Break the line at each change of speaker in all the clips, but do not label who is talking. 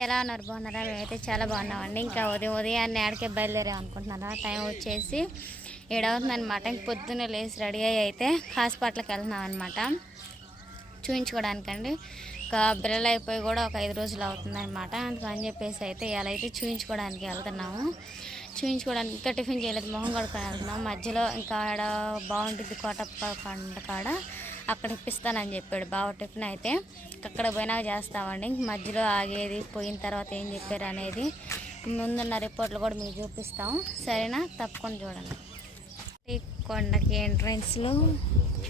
ఎలా ఉన్నారు? బాగున్నారా? మేమైతే చాలా బాగున్నామండి. ఇంకా ఉదయం ఉదయాన్నే ఆడికే బయలుదేరాం అనుకుంటున్నారా? టైం వచ్చేసి ఏడవుతుందనమాట ఇంక పొద్దున్నే లేచి రెడీ అయ్యి అయితే హాస్పిటల్కి వెళ్తున్నాం అనమాట చూయించుకోవడానికండి ఇంకా బిల్లలు అయిపోయి కూడా ఒక ఐదు రోజులు అవుతుందనమాట అందుకని చెప్పేసి అయితే ఇలా అయితే చూయించుకోవడానికి వెళ్తున్నాము. చూయించుకోవడానికి ఇంకా టిఫిన్ చేయలేదు. మొహం కడుక్కొని వెళ్తున్నాం. మధ్యలో ఇంకా ఆడ బాగుంటుంది కోట కాడ. అక్కడ ఇప్పిస్తానని చెప్పాడు బావ టిఫిన్ అయితే. అక్కడ పోయినాక చేస్తామండి. మధ్యలో ఆగేది పోయిన తర్వాత ఏం చెప్పారు అనేది ముందున్న రిపోర్ట్లు కూడా మీకు చూపిస్తాం. సరేనా? తప్పకుండా చూడండి. ఈ కొండకి ఎంట్రన్స్లో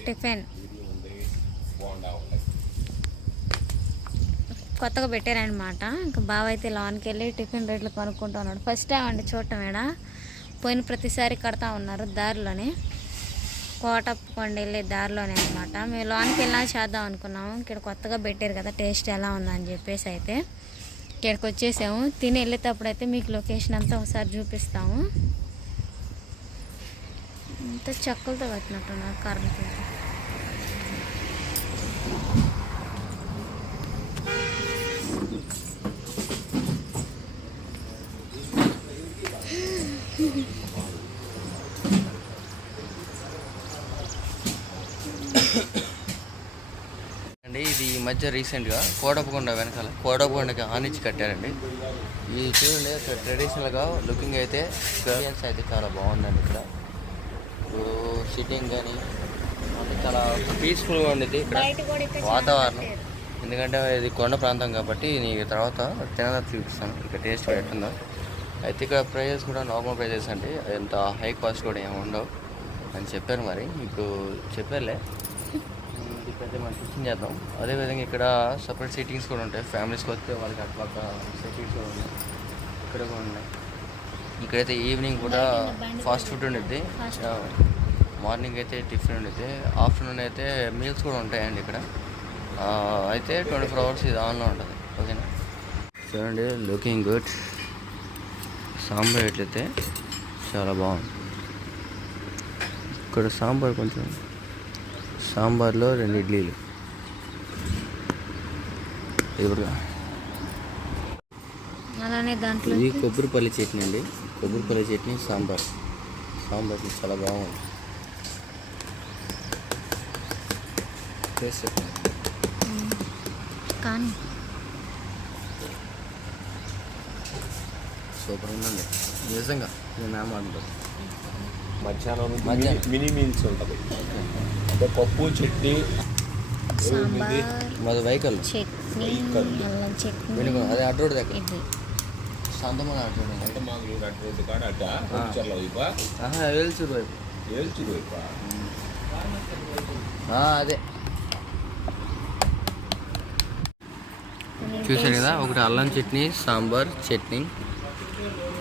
టిఫిన్. కొత్తగా పెట్టారనమాట ఇంకా బావ అయితే లోన్కి వెళ్ళి టిఫిన్ రేట్లు కొనుక్కుంటూ ఉన్నాడు. ఫస్ట్ టైం అండి చూడటం ఏడా పోయిన ప్రతిసారి కడతా ఉన్నారు దారిలోనే. కోటప్పకొండ వెళ్ళే దారిలోనే అనమాట మేము లోనికి వెళ్ళినా చేద్దాం అనుకున్నాము. ఇక్కడ కొత్తగా పెట్టారు కదా టేస్ట్ ఎలా ఉందని చెప్పేసి అయితే ఇక్కడికి వచ్చేసాము. తిని వెళ్ళేటప్పుడు అయితే మీకు లొకేషన్ అంతా ఒకసారి చూపిస్తాము. ఇంత చెక్కలతో కట్టినట్టున్నారు కరెంట్
అండి ఇది ఈ మధ్య రీసెంట్గా కోటపకొండ వెనకాల కోటపకొండకి ఆనిచ్చి కట్టారండి. ఇది చూడండి ఇక్కడ ట్రెడిషనల్గా లుకింగ్ అయితే ఎక్స్పీరియన్స్ అయితే చాలా బాగుందండి ఇక్కడ. ఇప్పుడు సిట్టింగ్ కానీ అంటే చాలా పీస్ఫుల్గా ఉండేది ఇక్కడ వాతావరణం. ఎందుకంటే ఇది కొండ ప్రాంతం కాబట్టి నీకు తర్వాత తినదా చూపిస్తాను. ఇక్కడ టేస్ట్ ఎట్టుందో అయితే ఇక్కడ ప్రైజెస్ కూడా నార్మల్ ప్రైజెస్ అండి. ఎంత హై కాస్ట్ కూడా ఏమి ఉండవు అని చెప్పారు మరి. ఇప్పుడు చెప్పారులే. ఇప్పుడైతే మనం టిఫిన్ చేద్దాం. అదేవిధంగా ఇక్కడ సపరేట్ సీటింగ్స్ కూడా ఉంటాయి. ఫ్యామిలీస్కి వస్తే వాళ్ళకి అట్లా సీటింగ్స్ కూడా ఉన్నాయి. ఇక్కడ కూడా ఉన్నాయి. ఇక్కడైతే ఈవినింగ్ కూడా ఫాస్ట్ ఫుడ్ ఉండిద్ది. మార్నింగ్ అయితే టిఫిన్ ఉండిద్ది. ఆఫ్టర్నూన్ అయితే మీల్స్ కూడా ఉంటాయండి ఇక్కడ. అయితే ట్వంటీ ఫోర్ అవర్స్ ఇది ఆన్లో ఉంటుంది. ఓకేనా చూడండి లుకింగ్ గుడ్ సాంబార్ ఎట్లయితే చాలా బాగుంది. ఇక్కడ సాంబార్ కొంచెం సాంబార్లో రెండు ఇడ్లీలు.
అలానే దాంట్లో
ఇది కొబ్బరిపల్లి చట్నీ అండి. కొబ్బరిపల్లి చట్నీ సాంబార్. సాంబార్ చాలా బాగుంది.
కానీ.
సూపర్ ఉందండి. నిజంగా నేను నా మాట కాదు.
మధ్యాహ్నం నుంచి. మినీ- మీల్స్ ఉంటుంది. అంటే పప్పు చట్నీ
సాంబార్
మాది వైకల్
చట్నీ అల్లం చట్నీ.
వెనుక అదే అడ్రోడ్ దగ్గర. సంతమని అడ్రోడ్
అంటే మాకు అటు రోడ్డు కాడ అడ్డ పొడిచర్ల వైపు
ఆహా వెల్చూరు వైపు.
ఏల్చూరు వైపు?
ఆ, అదే. చూసారు కదా ఒకటి అల్లం చట్నీ సాంబార్ చట్నీ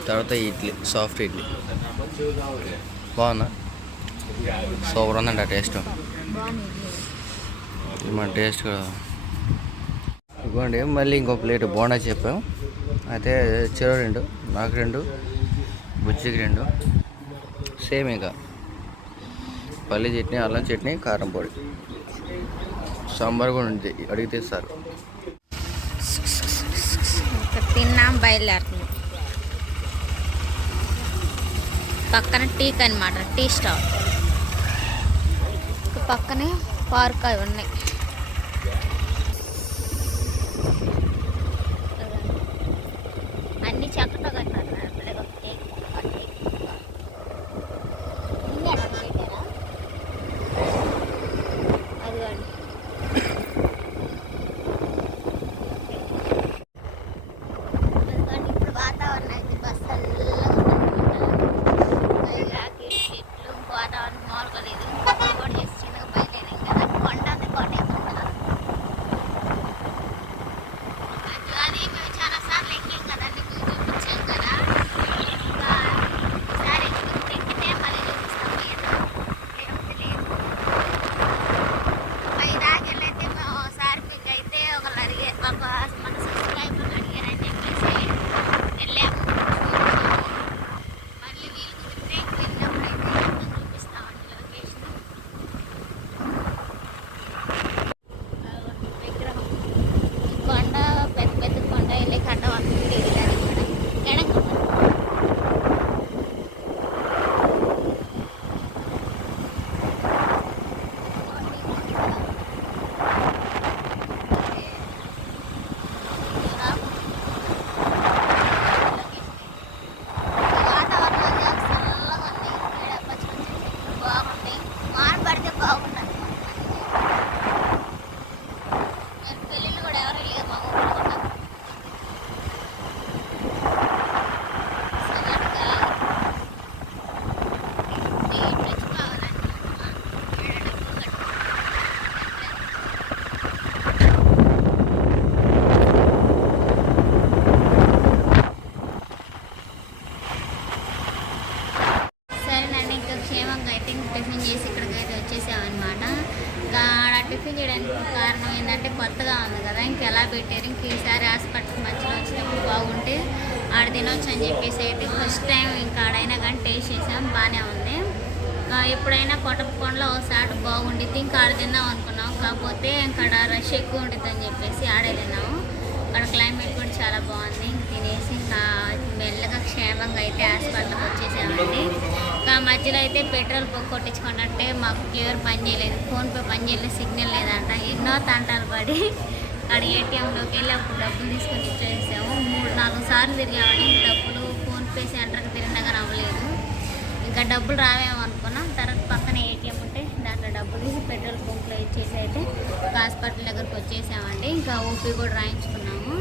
తర్వాత ఇడ్లీ సాఫ్ట్ ఇడ్లీ. బాగుందా? సూపర్ ఉందండి ఆ టేస్ట్. మన టేస్ట్ కూడా. ఇవ్వండి మళ్ళీ ఇంకో ప్లేట్ బోండా చెప్పాం. అయితే చెరో రెండు నాకు రెండు బుజ్జికి రెండు. సేమ్ ఇంకా. పల్లి చట్నీ అల్లం చట్నీ కారం పొడి. సాంబార్ కూడా ఉంది అడిగితే సార్.
తిన్నాం బయలుదేరుతుంది పక్కన టీక్ అనమాట టీ స్టాల్. పక్కనే పార్క్ అవి ఉన్నాయి. అన్ని చక్కగా అనేది వచ్చేసామన్నమాట. ఇంకా ఆడ టిఫిన్ చేయడానికి కారణం ఏంటంటే కొత్తగా ఉంది కదా ఇంకెలా పెట్టారు? ఇంక ఈసారి హాస్పిటల్ మధ్యలో వచ్చినప్పుడు బాగుంటే ఆడ తినొచ్చు అని చెప్పేసి అయితే ఫస్ట్ టైం ఇంకా ఆడైనా కానీ టేస్ట్ చేసాం బాగానే ఉంది. ఎప్పుడైనా కొట్టపకొండలో ఒకసారి బాగుండిద్ది ఇంకా ఆడ తిన్నాం అనుకున్నాం. కాకపోతే ఇంకా రష్ ఎక్కువ ఉండిద్ది అని చెప్పేసి ఆడే తిన్నాము. అక్కడ క్లైమేట్ కూడా చాలా బాగుంది. తినేసి ఇంకా మెల్లగా క్షేమంగా అయితే హాస్పిటల్కి వచ్చేసామండి. ఇంకా మధ్యలో అయితే పెట్రోల్ పోగొట్టించుకున్నట్టే కొట్టించుకున్నట్టే మాకు క్యూర్ పని చేయలేదు. ఫోన్పే పని చేయలేదు సిగ్నల్ లేదంట. ఎన్నో తంటాలు పడి అక్కడ ఏటీఎంలోకి వెళ్ళి అప్పుడు డబ్బులు తీసుకొని ఇచ్చేసాము మూడు నాలుగు సార్లు తిరిగామని డబ్బులు ఫోన్పే సెంటర్కి తిరిగినా కానీ అవ్వలేదు. ఇంకా డబ్బులు రావేమో అనుకున్నాం. తర్వాత పక్కన ఏటీఎం పెట్రోల్ బంక్లో ఇచ్చేసి అయితే హాస్పిటల్ దగ్గరకు వచ్చేసామండి. ఇంకా ఓపీ కూడా రాయించుకున్నాము.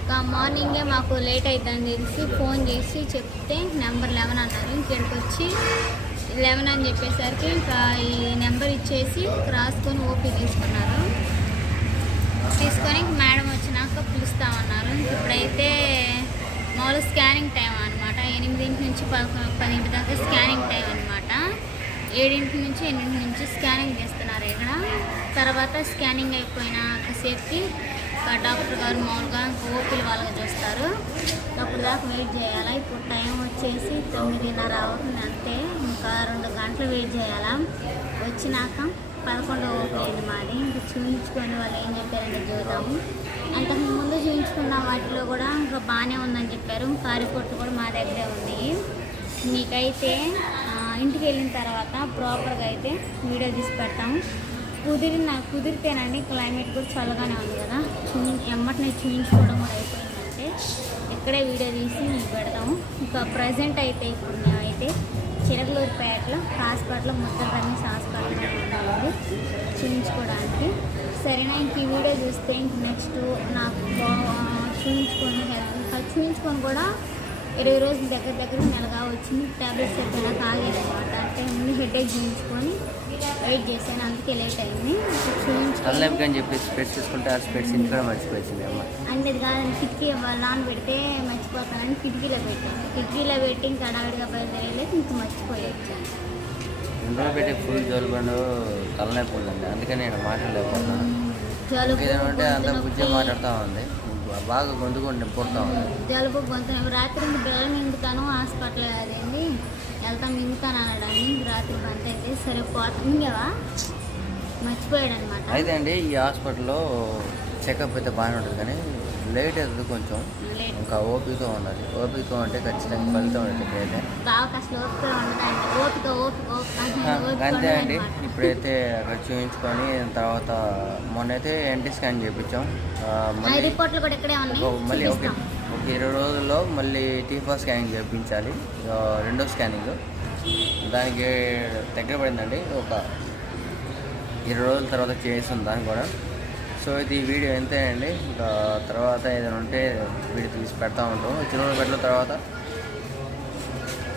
ఇంకా మార్నింగే మాకు లేట్ అవుతుందని తెలిసి ఫోన్ చేసి చెప్తే నెంబర్ లెవెన్ అన్నారు. ఇక్కడికి వచ్చి లెవెన్ అని చెప్పేసరికి ఇంకా ఈ నెంబర్ ఇచ్చేసి రాసుకొని ఓపీ తీసుకున్నారు. తీసుకొని మేడం వచ్చినాక పిలుస్తామన్నారు. ఇప్పుడైతే మామూలు స్కానింగ్ టైం అనమాట ఎనిమిదింటి నుంచి పదకొండు పదింటి దాకా స్కానింగ్ టైం అనమాట ఏడింటి నుంచి ఎన్నింటి నుంచి స్కానింగ్ చేస్తున్నారు ఇక్కడ. తర్వాత స్కానింగ్ అయిపోయిన కాసేపుకి డాక్టర్ గారు మామూలుగా ఓపీలు వాళ్ళకి చూస్తారు. అప్పుడు దాకా వెయిట్ చేయాలా? ఇప్పుడు టైం వచ్చేసి తొమ్మిదిన్నర అవుతుంది అంతే. ఇంకా రెండు గంటలు వెయిట్ చేయాలా? వచ్చినాక పదకొండు ఓపీ మాది. ఇంకా చూపించుకొని వాళ్ళు ఏం చెప్పారంటే చూద్దాము. అంతకు ముందు చూపించుకున్న వాటిలో కూడా ఇంకా బాగానే ఉందని చెప్పారు. కారీ కొట్టు కూడా మా దగ్గరే ఉంది. మీకైతే ఇంటికి వెళ్ళిన తర్వాత ప్రాపర్గా అయితే వీడియో తీసి పెడతాము. కుదిరిన కుదిరితేనండి క్లైమేట్ కూడా చల్లగానే ఉంది కదా. చూయి ఎమ్మటనే చూయించుకోవడం కూడా అయిపోయిందంటే ఇక్కడే వీడియో తీసి మీకు పెడతాము. ఇంకా ప్రజెంట్ అయితే ఇప్పుడు మేమైతే చిరకలూరుపేటలో హాస్పిటల్లో ముద్దల హాస్పిటల్లో ఉంటామండి చూయించుకోవడానికి. సరేనా ఇంక ఈ వీడియో చూస్తే ఇంక నెక్స్ట్ నాకు చూయించుకొని హెల్త్ చూయించుకొని కూడా ఇరవై రోజుల దగ్గర దగ్గర నెలగా వచ్చింది. ట్యాబ్లెట్స్ ఎప్పుడైనా కాగేదన్నమాట అంటే ముందు హెడేక్ చూయించుకొని వెయిట్ చేశాను. అందుకే లేట్ అయింది.
తలనొప్పి అని చెప్పి స్పెట్స్ తీసుకుంటే ఆ స్పెట్స్ ఇంట్లో మర్చిపోయింది అమ్మ.
అంటే ఇది కాదని కిటికీ నాన్న పెడితే మర్చిపోతానని కిటికీలో పెట్టాను. కిటికీలో పెట్టి ఇంకా అడవిడిగా బయలుదేరలేదు ఇంక మర్చిపోయి వచ్చాను.
ఇంట్లో పెట్టి ఫుల్ జోలుబండు తలనొప్పి ఉందండి. అందుకే నేను మాట్లాడలేకపోతున్నాను ఏదంటే అంత బుజ్జి మాట్లాడుతూ ఉంది. బాగా గొంతుకొని నింపుతా ఉంది
జలుబు గొంతు. రాత్రి బిళ్ళ మింగుతాను హాస్పిటల్ అదేంటి వెళ్తాం అనడాన్ని ఇంక రాత్రి బంద్ అయితే సరే పోత. మర్చిపోయాడు అనమాట
అయితే అండి ఈ హాస్పిటల్లో చెకప్ అయితే బాగానే ఉంటుంది కానీ లేట్ అవుతుంది కొంచెం. ఇంకా ఓపికతో ఉండాలి. ఓపికతో అంటే ఖచ్చితంగా ఫలితం ఉంటుంది అయితే అంతే అండి. ఇప్పుడైతే అక్కడ చూపించుకొని తర్వాత మొన్నైతే ఎన్టీ స్కాన్ చేయించాం మళ్ళీ ఓకే ఒక ఇరవై రోజుల్లో మళ్ళీ టీఫా స్కానింగ్ చేయించాలి రెండో స్కానింగ్ దానికి దగ్గర పడిందండి. ఒక ఇరవై రోజుల తర్వాత చేస్తుంది దానికి కూడా. సో ఇది వీడియో ఎంతే అండి ఇంకా తర్వాత ఏదైనా ఉంటే వీడియో తీసి పెడతా ఉంటాం. చిన్న పెట్టిన తర్వాత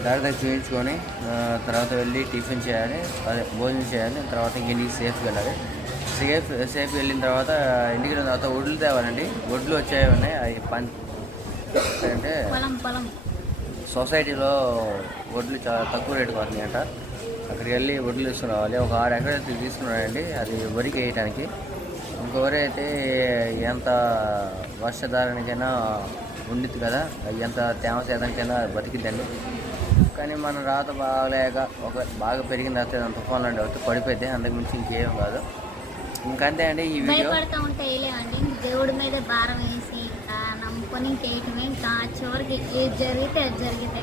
దారి చూపించుకొని తర్వాత వెళ్ళి టిఫిన్ చేయాలి అదే భోజనం చేయాలి తర్వాత ఇంటికి సేఫ్గా వెళ్ళాలి. సేఫ్ సేఫ్ వెళ్ళిన తర్వాత ఇంటికి వెళ్ళిన తర్వాత ఒడ్లు తేవాలండి. ఒడ్లు వచ్చాయి ఉన్నాయి. అవి పని అంటే సొసైటీలో వడ్లు చాలా తక్కువ రేటుకి వస్తున్నాయంట. అక్కడికి వెళ్ళి వడ్లు తీసుకురావాలి ఒక ఆరు ఎకరాలు తీసుకున్నాడండి. అది వరికి వేయటానికి. ఇంకొకరు అయితే ఎంత వర్షధారణకైనా ఉండిద్ది కదా? ఎంత తేమ శాతానికైనా బతికిద్దండి. కానీ మన రాత బాగలేక ఒక బాగా పెరిగిన తర్వాత ఏదైనా తుఫాన్ లాంటి వస్తే పడిపోతే అంతకు మించి ఇంకేం కాదు. ఇంకంతే అండి ఈ వీడియో.
దేవుడి మీద భారం వేసి ఇంకా నమ్ముకొని ఇంకా చివరికి ఏది జరిగితే అది జరిగితే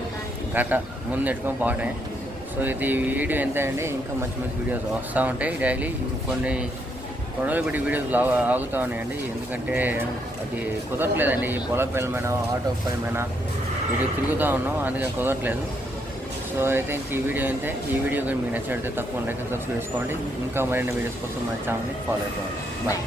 గట ముందు పెట్టుకొని పోవటమే. సో ఇది వీడియో ఎంత అండి? ఇంకా మంచి మంచి వీడియోస్ వస్తూ ఉంటాయి డైలీ. కొన్ని కొన్ని పెట్టి వీడియోస్ లాగా ఆగుతూ ఉన్నాయండి. ఎందుకంటే అది కుదరట్లేదండి. ఈ పొలం పైన ఆటో పైన ఇది తిరుగుతూ ఉన్నాం. అందుకని కుదరట్లేదు. సో అయితే ఇంక ఈ వీడియో అయితే ఈ వీడియో కానీ మీకు నచ్చినట్లయితే తప్పకుండా లైక్ సబ్స్క్రైబ్ చేసుకోండి. ఇంకా మరిన్ని వీడియోస్ కోసం మన ఛానల్ని ఫాలో అవుతామండి బాయ్.